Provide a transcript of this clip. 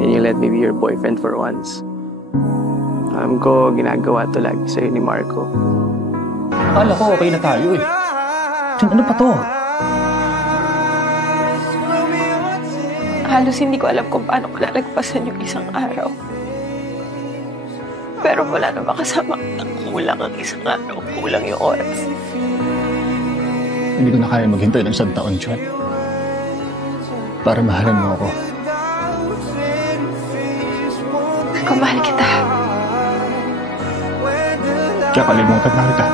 Can you let me be your boyfriend for once? Alam ko, ginagawa to lagi sa'yo ni Marco. Akala ko okay na tayo eh. Jun, ano pa to? Halos hindi ko alam kung paano ko lalagpasan yung isang araw. Pero wala na makasama ang kulang ang isang araw, kulang yung oras. Hindi ko na kaya maghintay ng 1 taon, Jun. Para mahalan mo ako. Kamahal kita. Kaya kalimutan na kita.